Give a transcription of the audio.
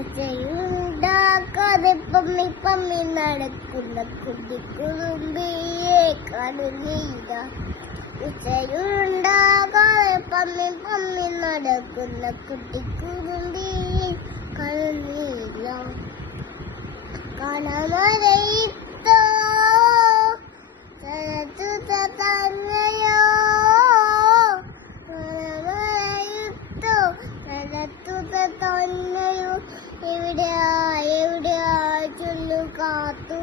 ഉണ്ടാക്കാതെ പമ്മി പമ്മി നടക്കുന്ന കുട്ടിക്കുറുമ്പിയെ കടുനീര ഉണ്ടാകാതെ പമ്മി പമ്മി നടക്കുന്ന കുട്ടിക്കുറുമ്പിയെ കടുനീര കണമരയിത്തോ തന്നയോ കണമരയിത്തോ തന്നയോ എവിടെയാ ചൊല്ലു കാത്തു